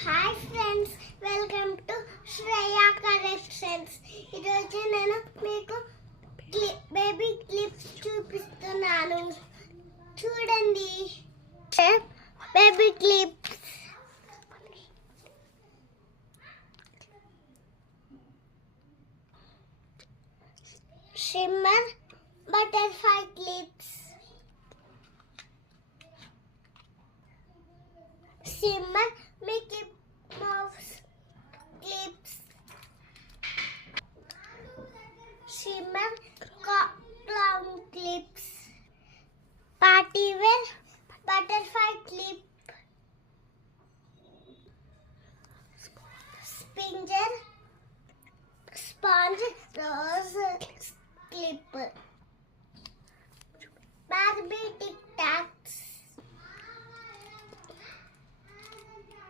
Hi friends, welcome to Shreya కలెక్షన్స్. ఈరోజు నేను మీకు బేబీ క్లిప్స్ చూపిస్తున్నాను. చూడండి, baby clips. Shimmer butterfly clips, shimmer Mickey Mouse clips, shimmer clown clips, party wear butterfly clip, sponge rose clip.